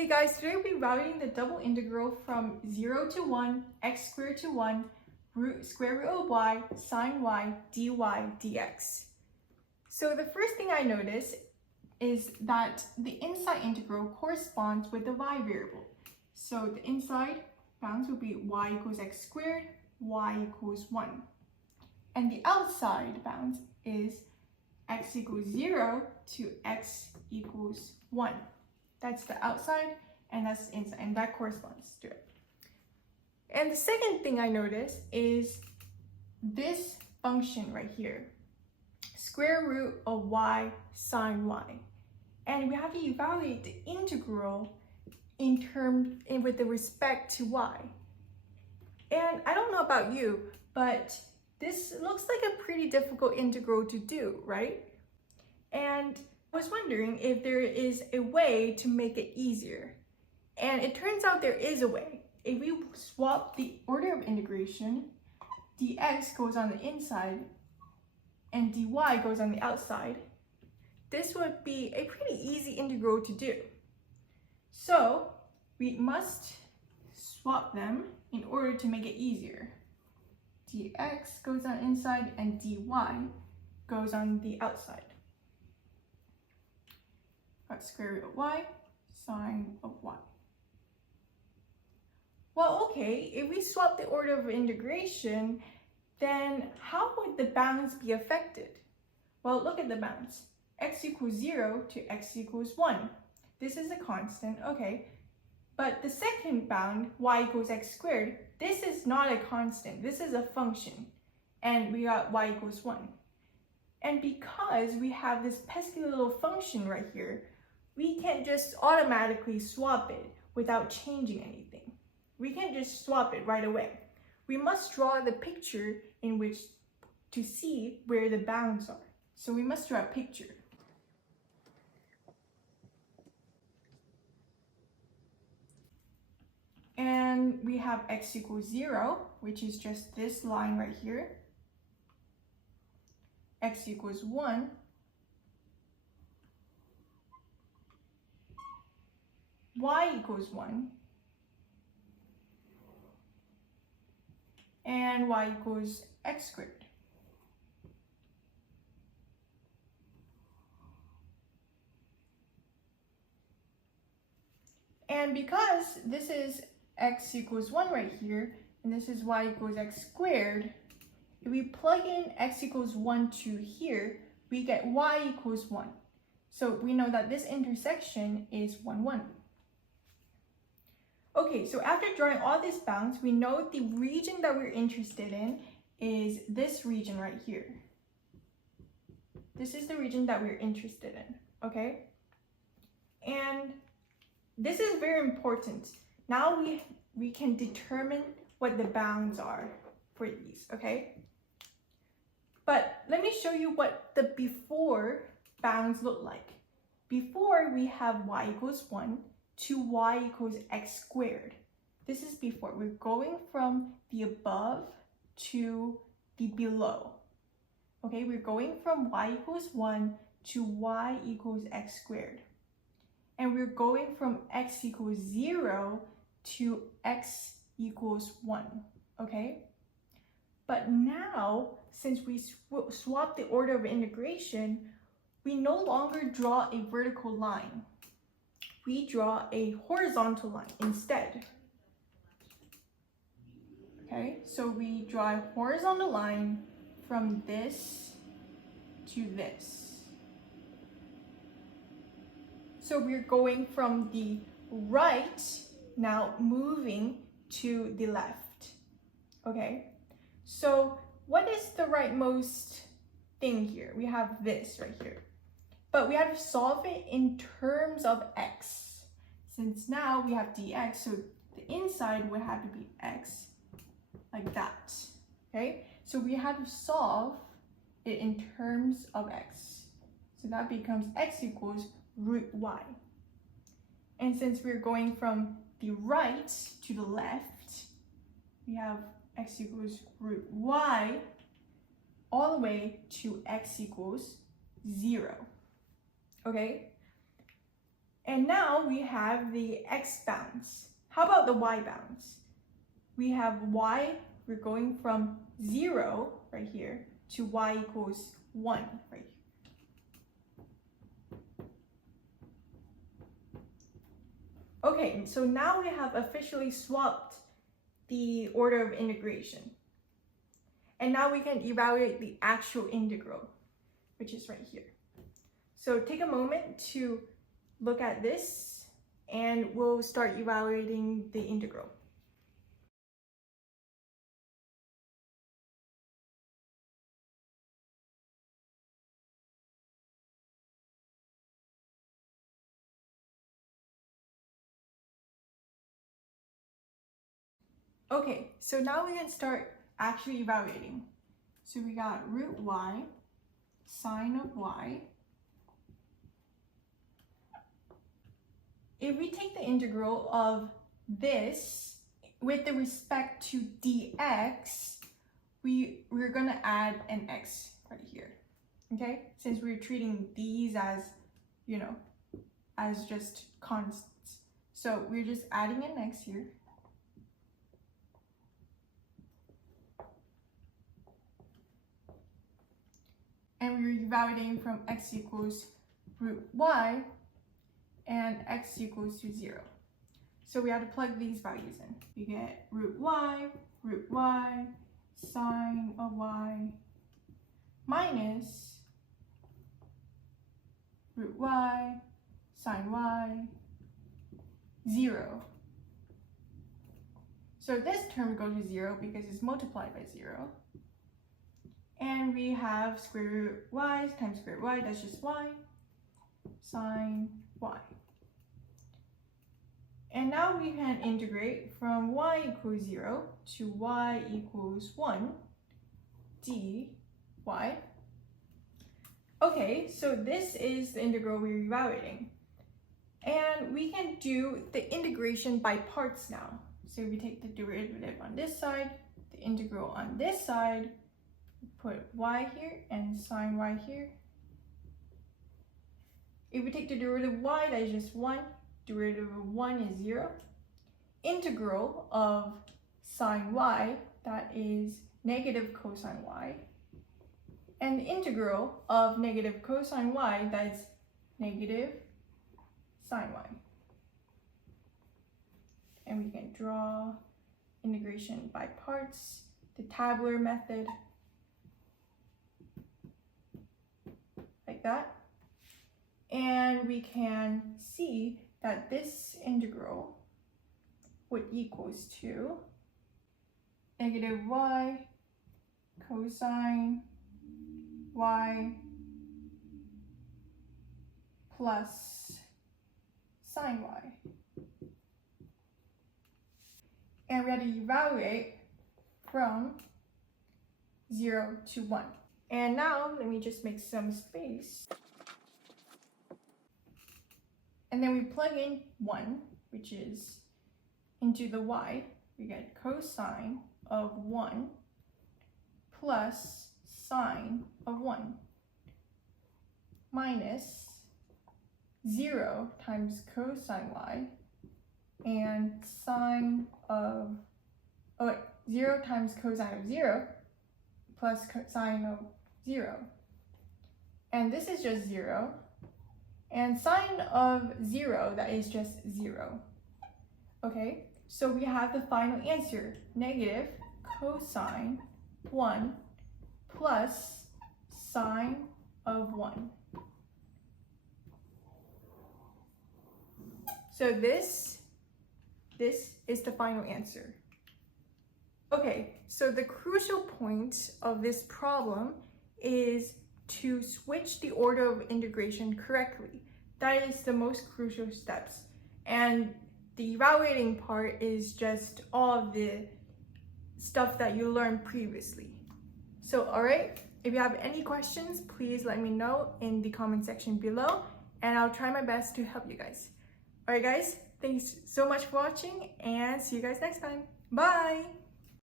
Hey guys, today we'll be evaluating the double integral from 0 to 1, x squared to 1, square root of y, sine y, dy dx. So the first thing I notice is that the inside integral corresponds with the y variable. So the inside bounds will be y equals x squared, y equals 1. And the outside bounds is x equals 0 to x equals 1. That's the outside, and that's the inside, and that corresponds to it. And the second thing I notice is this function right here, square root of y sine y. And we have to evaluate the integral with the respect to y. And I don't know about you, but this looks like a pretty difficult integral to do, right? And I was wondering if there is a way to make it easier. And it turns out there is a way. If we swap the order of integration, dx goes on the inside and dy goes on the outside, this would be a pretty easy integral to do. So we must swap them in order to make it easier. Dx goes on the inside and dy goes on the outside. Square root of y, sine of y. Well, okay, if we swap the order of integration, then how would the bounds be affected? Well, look at the bounds. X equals 0 to x equals 1. This is a constant, okay. But the second bound, y equals x squared, this is not a constant. This is a function. And we got y equals 1. And because we have this pesky little function right here, we can't just automatically swap it without changing anything. We can't just swap it right away. We must draw the picture in which to see where the bounds are. So we must draw a picture. And we have x equals 0, which is just this line right here. X equals 1. Y equals 1, and y equals x squared. And because this is x equals 1 right here, and this is y equals x squared, if we plug in x equals 1 to here, we get y equals 1. So we know that this intersection is 1, 1. Okay, so after drawing all these bounds, we know the region that we're interested in is this region right here. This is the region that we're interested in, okay? And this is very important. Now we can determine what the bounds are for these, okay? But let me show you what the before bounds look like. Before, we have y equals 1 to y equals x squared. This is before. We're going from the above to the below. Okay, we're going from y equals 1 to y equals x squared. And we're going from x equals 0 to x equals 1. Okay? But now, since we swap the order of integration, we no longer draw a vertical line. We draw a horizontal line instead. Okay, so we draw a horizontal line from this to this. So we're going from the right, now moving to the left. Okay, so what is the rightmost thing here? We have this right here. But we have to solve it in terms of x. Since now we have dx, so the inside would have to be x, like that, okay? So we have to solve it in terms of x. So that becomes x equals root y. And since we're going from the right to the left, we have x equals root y all the way to x equals 0. Okay, And now we have the x bounds. How about the y bounds? We have y, we're going from 0 right here to y equals 1 right here. Okay, so now we have officially swapped the order of integration. And now we can evaluate the actual integral, which is right here. So take a moment to look at this and we'll start evaluating the integral. Okay, so now we can start actually evaluating. So we got root y, sine of y. If we take the integral of this with the respect to dx, we're gonna add an x right here, okay? Since we're treating these as, you know, as just constants. So we're just adding an x here. And we're evaluating from x equals root y and x equals to 0. So we have to plug these values in. We get root y, sine of y, minus root y, sine y, 0. So this term goes to 0 because it's multiplied by 0. And we have square root y times square root y, that's just y, sine y. And now we can integrate from y equals 0 to y equals 1 dy. Okay, so this is the integral we're evaluating. And we can do the integration by parts now. So we take the derivative on this side, the integral on this side, put y here and sine y here. If we take the derivative of y, that is just 1. Derivative of 1 is 0. Integral of sine y, that is negative cosine y. And the integral of negative cosine y, that is negative sine y. And we can draw integration by parts, the tabular method, like that. And we can see that this integral would equals to negative y cosine y plus sine y. And we have to evaluate from 0 to 1. And now let me just make some space. And then we plug in 1, which is into the y. We get cosine of 1 plus sine of 1 minus 0 times cosine y and sine of, 0 times cosine of 0 plus sine of 0. And this is just 0. And sine of 0, that is just 0. Okay, so we have the final answer, negative cosine 1 plus sine of 1. So this is the final answer. Okay, so the crucial point of this problem is to switch the order of integration correctly. That is the most crucial steps. And the evaluating part is just all of the stuff that you learned previously. So, all right, if you have any questions, please let me know in the comment section below, and I'll try my best to help you guys. All right, guys, thanks so much for watching, and see you guys next time. Bye!